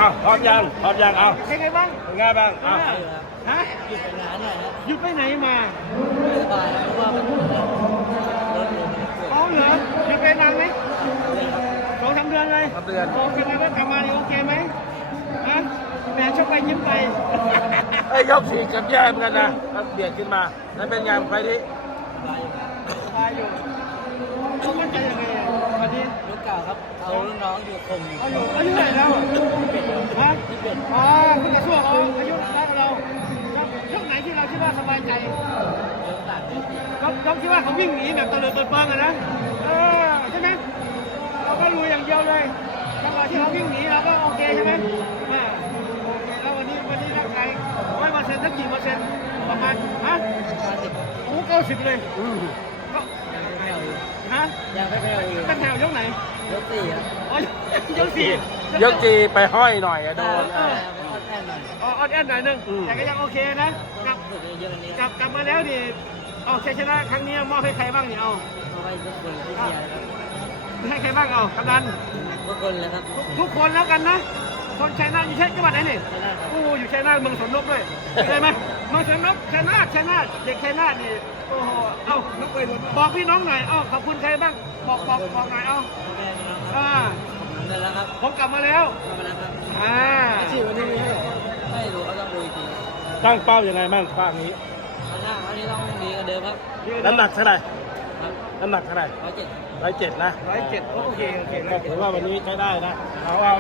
เอาพร้อมยังเอาเป็นไงบ้างเป็นไงบ้างเอาฮะหยุดไปนานหน่อยฮะหยุดไปไหนมาไม่สบายเพราะว่ามันรถลงอ๋อเหรอหยุดไปนานไหมเลยครับ 2-3 เดือนเลย 3 เดือนโอเคแล้วกลับมานี่โอเคไหมฮะแหมชกไปยิ้มไปไอ้ยกสี่กับแย่เหมือนกันนะแล้วเบียดขึ้นมาแล้วเป็นไงไฟนี้สบายอยู่ตายอยู่เขามั่นใจยังไงอ่ะวันนี้รุ่นเก่าครับ เอารุ่นน้องอยู่คมอยู่เอาอยู่อายุเท่าไหร่แล้วฮะที่เป็นอ๋อคุณกระชั่วเขาอายุเท่ากับเราช่วงไหนที่เราคิดว่าสบายใจเรื่องต่างกันเราคิดว่าเขาวิ่งหนีแบบตะเลิดเปิดเปิงอะนะใช่ไหมเราก็รู้อย่างเดียวเลยจังหวะที่เขาวิ่งหนีเราก็โอเคใช่ไหมโอเคแล้ววันนี้ร่างกาย100%สักกี่เปอร์เซ็นต์ประมาณฮะ 50 โอ้90เลยก็ยังไม่แผ่วอยู่ฮะยังไม่แผ่วอยู่ตั้งแถวยกไหนยก4ครับอ๋อยกสี่ยกจีไปห้อยหน่อยอะโดนไปออดแอนหน่อยอ๋อออดแอนหน่อยนึงแต่ก็ยังโอเคนะต้องฝึกเยอะๆนี้กลับมาแล้วดิเอาชัยชนะครั้งนี้มอบให้ใครบ้างนี่เอาเอาไว้ทุกคนที่เชียร์ครับให้ใครบ้างเอากำนันทุกคนเลยครับทุกคนแล้วกันนะ คนชัยนาทอยู่จังหวัดไหนนี่ใช่ได้ครับโอ้อยู่ชัยนาทเมืองสวนนกด้วยใช่ไหมเมืองสวนนกชัยนาทเด็กชัยนาทนี่โอ้โหเอ้าบอกพี่น้องหน่อยเอ้าขอบคุณใครบ้างบอกหน่อยเอ้าแม่น้องคอ่ารับนั่นแล้วครับผมกลับมาแล้วกลับมาแล้วครับอ่าวันนี้ไม่รู้เขาต้องดูอีกทีตั้งเป้ายังไงบ้างป้านี้อันนี้ต้องดีกันเดิมครับน้ำหนักเท่าไหร่ครับน้ำหนักเท่าไหร่ 107 107นะ 107โอเคก็ถือว่าวันนี้ใช้ได้นะเอา